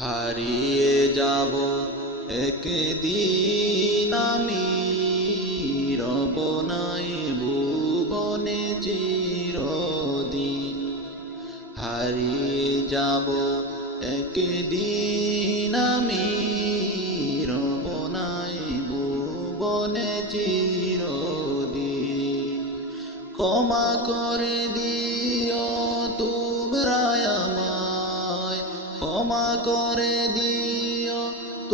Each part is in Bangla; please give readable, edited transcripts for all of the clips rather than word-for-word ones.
হারিয়ে যাব একদিন আমি, রব নাই ভুবনে চিরদিন। হারিয়ে যাব একদিন আমি, রব নাই ভুবনে চিরদিন। ক্ষমা করে দিও তোমরা আমায়, ক্ষমা করে দিও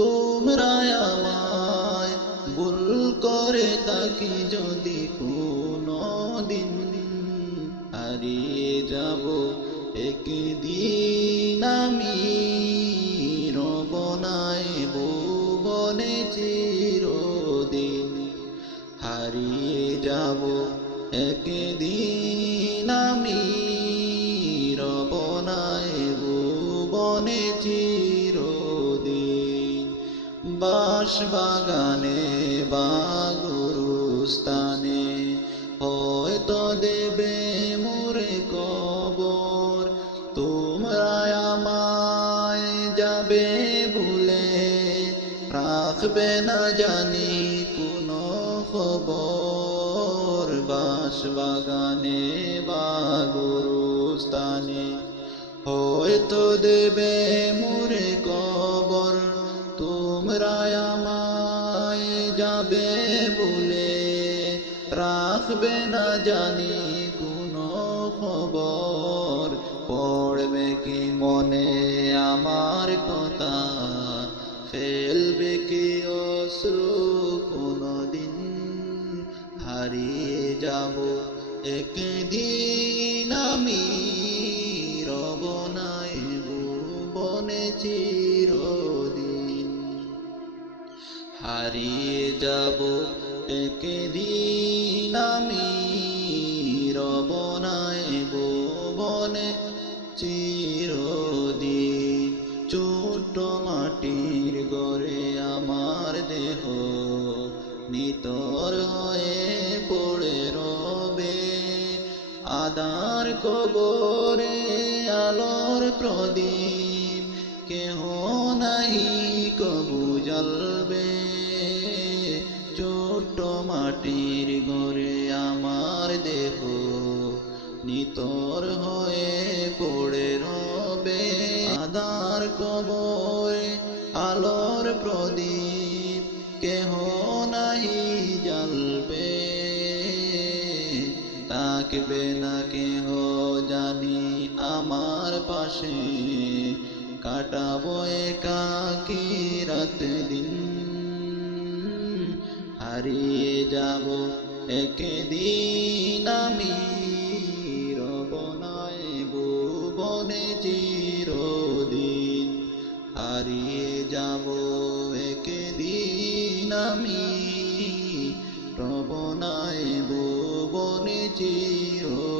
তোমরা আমায়, ভুল করে থাকি যদি কোনদিন। হারিয়ে যাব একদিন আমি, রব নাই ভুবনে চিরদিন। হারিয়ে যাব একদিন আমি, রব নাই ভুবনে চিরদিন। বাঁশবাগানে বা গুরুস্থানে হয়তো দেবে মোরে কবর, তোমরা আমায় যাবে ভুলে, রাখবে না জানি কোনো খবর। বাঁশবাগানে বা গুরুস্থানে হয়তো দেবে মোরে কবর, তোমরা আমায় যাবে ভুলে, রাখবে না জানি কোনো খবর। পড়বে কি মনে আমার কথা, ফেলবে কি অশ্রু কোনদিন। হারিয়ে যাব একদিন আমি, রব নাই ভুবনে চিরদিন। হারিয়ে যাব একদিন আমি, রব নাই ভুবনে চিরদিন। ছোট মাটির ঘরে আমার দেহ নিতর হয়ে পড়ে রবে, আদার কবরে আলোর প্রদীপ কেহ নাহি কবু জ্বলবে। ছোট মাটির ঘরে আমার দেহ নিতর হয়ে পড়ে রবে, আদার কবরে আলোর প্রদীপ কেহ নাহি জ্বলবে। থাকবে না কেহ জানি আমার পাশে, কাটাবো একাকী রাত দিন। হারিয়ে যাব একদিন আমি, রব নাই ভুবনে চিরদিন। হারিয়ে যাব একদিন আমি, রব নাই ভুবনে চিরদিন।